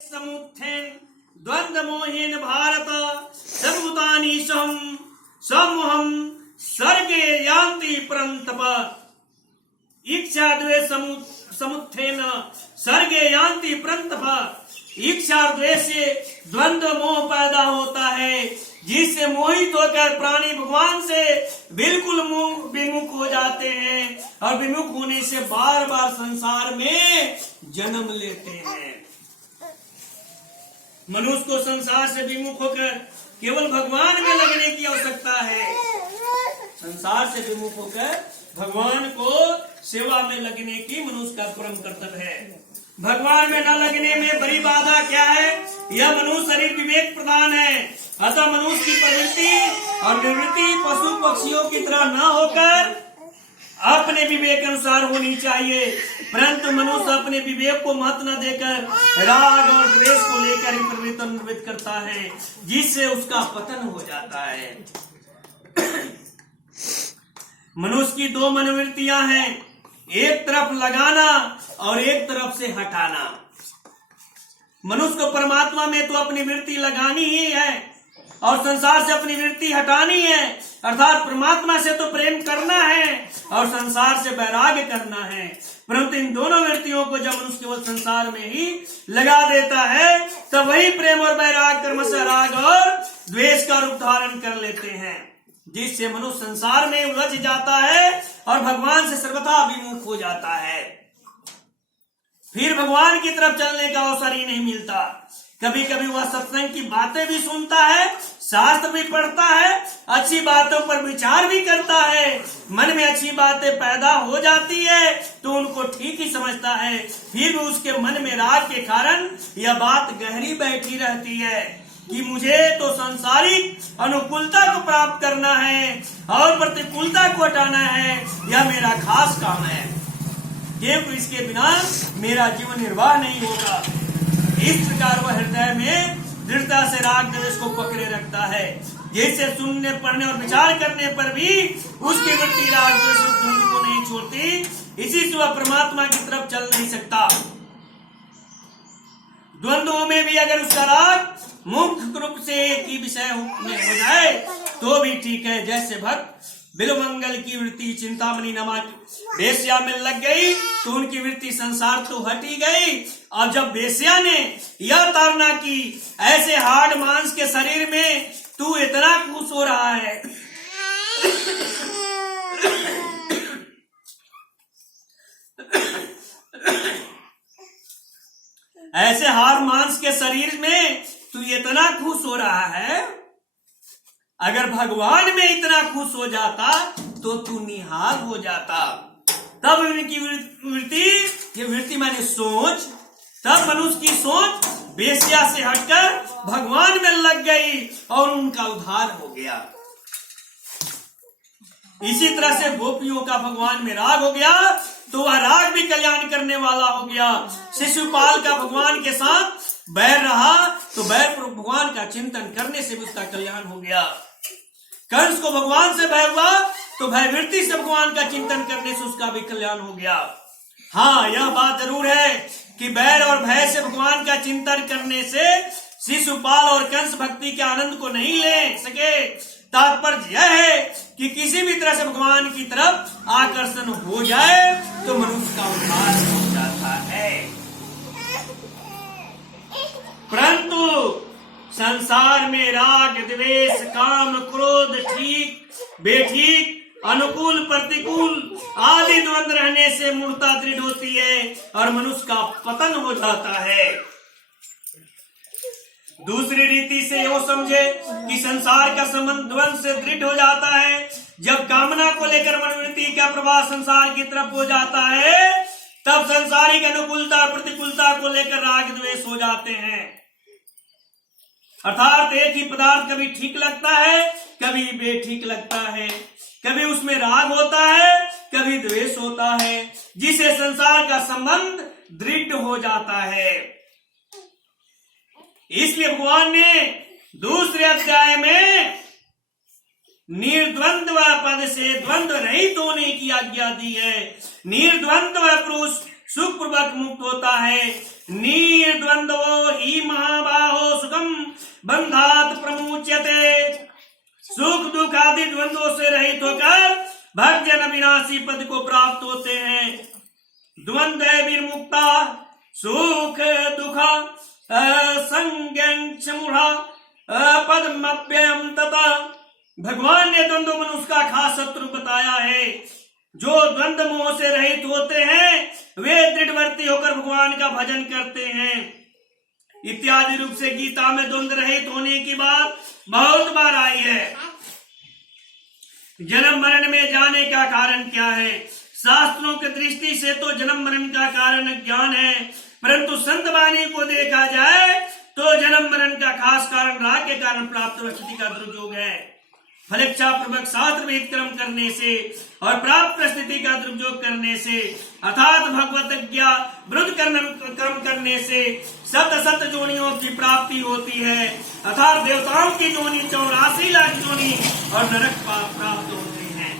समुत्थेन द्वंद्व मोहेन भारत सर्वभूतानि समूहम सर्गे यान्ति परन्तप। इच्छा द्वेष समुत्थेन सर्गे यान्ति परन्तप। इच्छा और द्वेष से द्वंद्व मोह पैदा होता है, जिससे मोहित होकर प्राणी भगवान से बिल्कुल विमुख हो जाते हैं और विमुख होने से बार बार संसार में जन्म लेते हैं। मनुष्य को संसार से विमुख होकर केवल भगवान में लगने की आवश्यकता है। संसार से विमुख होकर भगवान को सेवा में लगने की मनुष्य का परम कर्तव्य है। भगवान में न लगने में बड़ी बाधा क्या है? यह मनुष्य शरीर विवेक प्रधान है, अतः मनुष्य की प्रवृत्ति और निवृत्ति पशु पक्षियों की तरह न होकर अपने विवेक अनुसार होनी चाहिए। परंतु मनुष्य अपने विवेक को महत्व न देकर राग और द्वेष को लेकर ही प्रवृत्ति करता है, जिससे उसका पतन हो जाता है। मनुष्य की दो मनोवृत्तियां हैं, एक तरफ लगाना और एक तरफ से हटाना। मनुष्य को परमात्मा में तो अपनी वृत्ति लगानी ही है और संसार से अपनी वृत्ति हटानी है, अर्थात परमात्मा से तो प्रेम करना है और संसार से वैराग्य करना है। परंतु इन दोनों वृत्तियों को जब मनुष्य केवल संसार में ही लगा देता है, तब वही प्रेम और वैराग्य क्रमशः राग और द्वेष का रूप धारण कर लेते हैं, जिससे मनुष्य संसार में उलझ जाता है और भगवान से सर्वथा विमुख हो जाता है। फिर भगवान की तरफ चलने का अवसर ही नहीं मिलता। कभी कभी वह सत्संग की बातें भी सुनता है, शास्त्र भी पढ़ता है, अच्छी बातों पर विचार भी करता है, मन में अच्छी बातें पैदा हो जाती है तो उनको ठीक ही समझता है। फिर भी उसके मन में राग के कारण यह बात गहरी बैठी रहती है कि मुझे तो सांसारिक अनुकूलता को प्राप्त करना है और प्रतिकूलता को हटाना है, यह मेरा खास काम है, क्योंकि इसके बिना मेरा जीवन निर्वाह नहीं होगा। इस प्रकार वह हृदय में दृढ़ता से राग द्वेष को पकड़े रखता है, जिससे सुनने पढ़ने और विचार करने पर भी उसकी वृत्ति राग द्वेष को नहीं छोड़ती। इसी से वह परमात्मा की तरफ चल नहीं सकता। द्वंद्वों में भी अगर उसका राग मुख्य रूप से एक ही विषय में हो जाए तो भी ठीक है। जैसे भक्त बिल्वमंगल की वृत्ति चिंतामणि नामक वेश्या में लग गई तो उनकी वृत्ति संसार तो हट ही गई। और जब वेश्या ने यह ताड़ना की, ऐसे हाड़ मांस के शरीर में तू इतना खुश हो रहा है, ऐसे हाड़ मांस के शरीर में तू इतना खुश हो रहा है, अगर भगवान में इतना खुश हो जाता तो तू निहाल हो जाता। तब उनकी वृत्ति माने सोच, तब मनुष्य की सोच वेश्या से हटकर भगवान में लग गई और उनका उद्धार हो गया। इसी तरह से गोपियों का भगवान में राग हो गया तो वह राग भी कल्याण करने वाला हो गया। शिशुपाल का भगवान के साथ बैर रहा तो बैर पर भगवान का चिंतन करने से भी उसका कल्याण हो गया। कंस को भगवान से भय हुआ तो भयवृत्ति से भगवान का चिंतन करने से उसका भी कल्याण हो गया। हाँ, यह बात जरूर है कि बैर और भय से भगवान का चिंतन करने से शिशुपाल और कंस भक्ति के आनंद को नहीं ले सके। तात्पर्य यह है कि किसी भी तरह से भगवान की तरफ आकर्षण हो जाए तो मनुष्य का उद्धार हो जाता है। परंतु संसार में राग द्वेष काम क्रोध ठीक बेठीक अनुकूल प्रतिकूल आदि द्वंद्व रहने से मूर्ता दृढ़ होती है और मनुष्य का पतन हो जाता है। दूसरी रीति से यो समझे कि संसार का संबंध द्वंद्व से दृढ़ हो जाता है जब कामना को लेकर मनोवृत्ति का प्रवाह संसार की तरफ हो जाता है, तब संसारिक अनुकूलता और प्रतिकूलता को लेकर राग द्वेष हो जाते हैं। अर्थात एक ही पदार्थ कभी ठीक लगता है, कभी बेठीक लगता है, कभी उसमें राग होता है, कभी द्वेष होता है, जिससे संसार का संबंध दृढ़ हो जाता है। इसलिए भगवान ने दूसरे अध्याय में निर्द्वंद्व पद से द्वंद्व रहित होने की आज्ञा दी है। निर्द्वंद्व पुरुष सुखपूर्वक मुक्त होता है निर्द्वंद्वो हि महाबाहो सुखम बंधात प्रमुच्यते। सुख दुख आदि द्वंद्वों से रहित होकर भक्त जन विनाशी पद को प्राप्त होते हैं। द्वंद्व विमुक्ता सुख दुख संज्ञा पद्मभ्यम तथा। भगवान ने द्वंद्व मनुष्य का खास शत्रु बताया है। जो द्वंद्व मोह से रहित होते हैं वे दृढ़वर्ती होकर भगवान का भजन करते हैं। इत्यादि रूप से गीता में द्वंद्व रहित होने की बात बहुत बार आई है। जन्म मरण में जाने का कारण क्या है? शास्त्रों की दृष्टि से तो जन्म मरण का कारण ज्ञान है, परंतु संत वाणी को देखा जाए तो जन्म मरण का खास कारण राग के कारण प्राप्त स्थिति का दुर्योग है। फलेच्छा पूर्वक शास्त्र विहित कर्म करने से और प्राप्त स्थिति का दुर्योग करने से अर्थात भगवत ज्ञान विरुद्ध कर्म करने से सत सत जोनियों की प्राप्ति होती है, अर्थात देवताओं की जोनी 84 लाख जोनी और नरक प्राप्त होते हैं।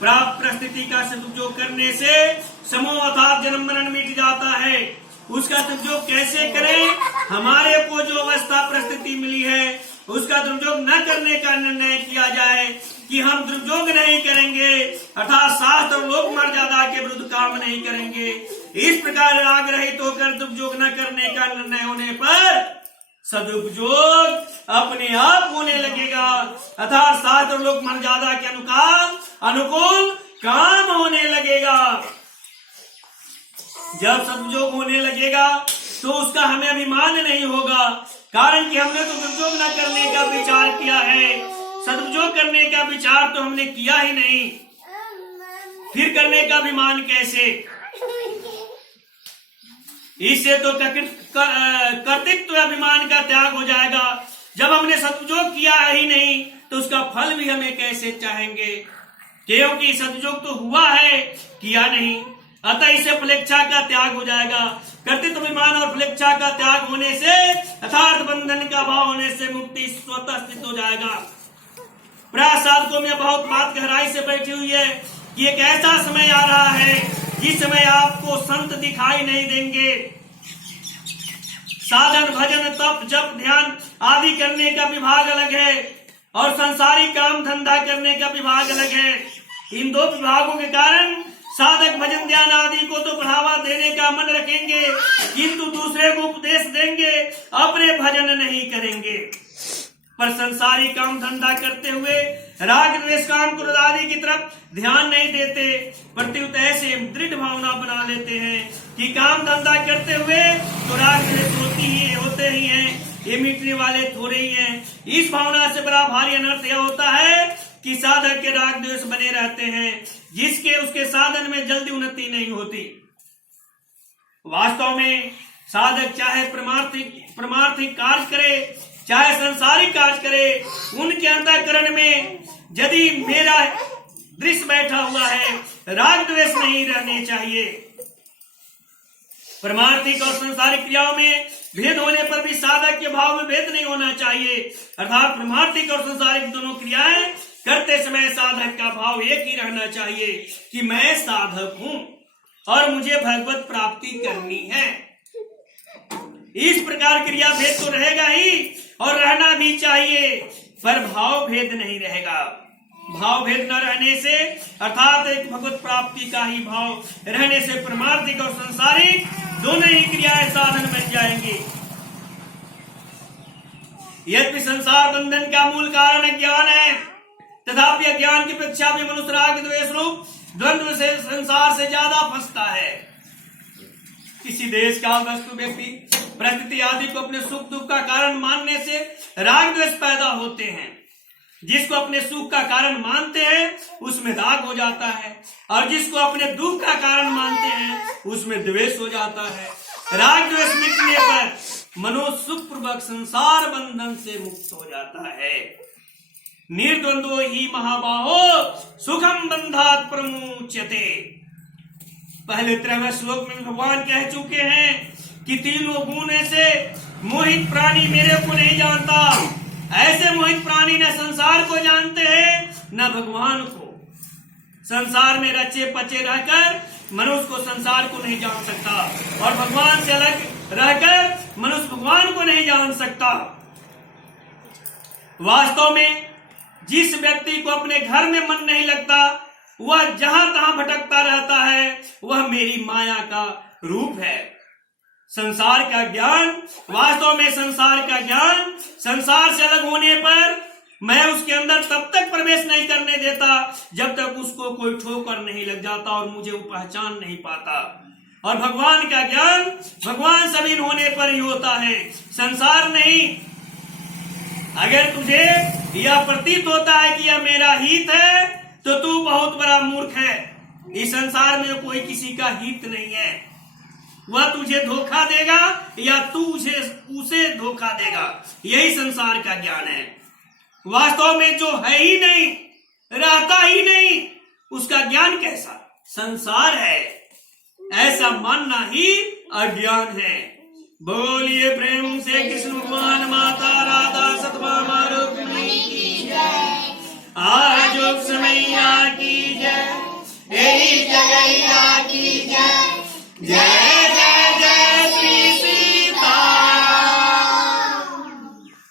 प्राप्त स्थिति का सदुपयोग करने से समूह अर्थात जन्म मरण मिट जाता है। उसका दुरुपयोग कैसे करें? हमारे को जो अवस्था परिस्थिति मिली है उसका दुरुपयोग न करने का निर्णय किया जाए कि हम दुरुपयोग नहीं करेंगे, अर्थात शास्त्र और लोक मर्यादा के विरुद्ध काम नहीं करेंगे। इस प्रकार राग रहित होकर दुरुपयोग न करने का निर्णय होने पर सदुपयोग अपने आप होने लगेगा, अर्थात शास्त्र और लोक मर्यादा के अनुकूल काम होने लगेगा। जब सदुपयोग होने लगेगा तो उसका हमें अभिमान नहीं होगा, कारण कि हमने तो दुरुपयोग न करने का विचार किया है, सदुपयोग करने का विचार तो हमने किया ही नहीं, फिर करने का अभिमान कैसे? इससे तो कर्तृत्व अभिमान का त्याग हो जाएगा। जब हमने सदुपयोग किया ही नहीं तो उसका फल भी हमें कैसे चाहेंगे, क्योंकि सदुपयोग तो हुआ है, किया नहीं। अतः इसे फलेच्छा का त्याग हो जाएगा। कर्तृत्व अभिमान और फलेच्छा का त्याग होने से यथार्थ बंधन का भाव होने से मुक्ति स्वतः स्थित हो जाएगा। प्राय साधकों में बहुत बात गहराई से बैठी हुई है कि एक ऐसा समय आ रहा है जिस समय आपको संत दिखाई नहीं देंगे। साधन भजन तप जप ध्यान आदि करने का विभाग अलग है और संसारी काम धंधा करने का विभाग अलग है। इन दो विभागों के कारण साधक भजन ध्यान आदि को तो बढ़ावा देने का मन रखेंगे, किंतु दूसरे को उपदेश देंगे, अपने भजन नहीं करेंगे। पर संसारी काम धंधा करते हुए राग द्वेष काम क्रोध आदि की तरफ ध्यान नहीं देते, प्रत्युत ऐसे दृढ़ भावना बना लेते हैं कि काम धंधा करते हुए तो राग द्वेष होते ही हैं, ये मिटने वाले थोड़े ही हैं। इस भावना से बड़ा भारी अनर्थ यह होता है कि साधक के राग द्वेष बने रहते हैं, जिसके उसके साधन में जल्दी उन्नति नहीं होती। वास्तव में साधक चाहे परमार्थिक कार्य करे चाहे संसारिक कार्य करे, उनके अंतःकरण में यदि मेरा दृश्य बैठा हुआ है, राग द्वेष नहीं रहने चाहिए। परमार्थिक और संसारिक क्रियाओं में भेद होने पर भी साधक के भाव में भेद नहीं होना चाहिए, अर्थात परमार्थिक और संसारिक दोनों क्रियाएं करते समय साधक का भाव एक ही रहना चाहिए कि मैं साधक हूं और मुझे भगवत प्राप्ति करनी है। इस प्रकार क्रिया भेद तो रहेगा ही और रहना भी चाहिए, पर भाव भेद नहीं रहेगा। भाव भेद न रहने से अर्थात एक भगवत प्राप्ति का ही भाव रहने से परमार्थिक और संसारिक दोनों ही क्रियाएं साधन बन जाएंगे। यद्यपि संसार बंधन का मूल कारण ज्ञान है, तथापि अज्ञान की अपेक्षा भी मनुष्य राग द्वेष रूप द्वंद्व से संसार से ज्यादा फंसता है। किसी देश का वस्तु व्यक्ति प्रकृति आदि को अपने सुख दुख का कारण मानने से राग द्वेष पैदा होते हैं। जिसको अपने सुख का कारण मानते हैं उसमें राग हो जाता है, और जिसको अपने दुख का कारण मानते हैं उसमें द्वेष हो जाता है। राग द्वेष मिटने पर मनुष्य सुख पूर्वक संसार बंधन से मुक्त हो जाता है। निर्द्वंद्वो हि महाबाहो सुखम बंधात प्रमुच्यते। पहले 13वें श्लोक में भगवान कह चुके हैं कि तीनों गुण से मोहित प्राणी मेरे को नहीं जानता। ऐसे मोहित प्राणी न संसार को जानते हैं न भगवान को। संसार में रचे पचे रहकर मनुष्य को संसार को नहीं जान सकता, और भगवान से अलग रहकर मनुष्य भगवान को नहीं जान सकता। वास्तव में जिस व्यक्ति को अपने घर में मन नहीं लगता, वह जहां तहां भटकता रहता है, वह मेरी माया का रूप है। संसार का ज्ञान, वास्तव में संसार का ज्ञान, संसार से अलग होने पर मैं उसके अंदर तब तक प्रवेश नहीं करने देता जब तक उसको कोई ठोकर नहीं लग जाता और मुझे वो पहचान नहीं पाता। और भगवान का ज्ञान भगवान सभी होने पर ही होता है, संसार नहीं। अगर तुझे यह प्रतीत होता है कि यह मेरा हित है, तो तू बहुत बड़ा मूर्ख है। इस संसार में कोई किसी का हित नहीं है। वह तुझे धोखा देगा या तू उसे धोखा देगा, यही संसार का ज्ञान है। वास्तव में जो है ही नहीं, रहता ही नहीं, उसका ज्ञान कैसा? संसार है, ऐसा मानना ही अज्ञान है। बोलिए प्रेम से कृष्ण भगवान माता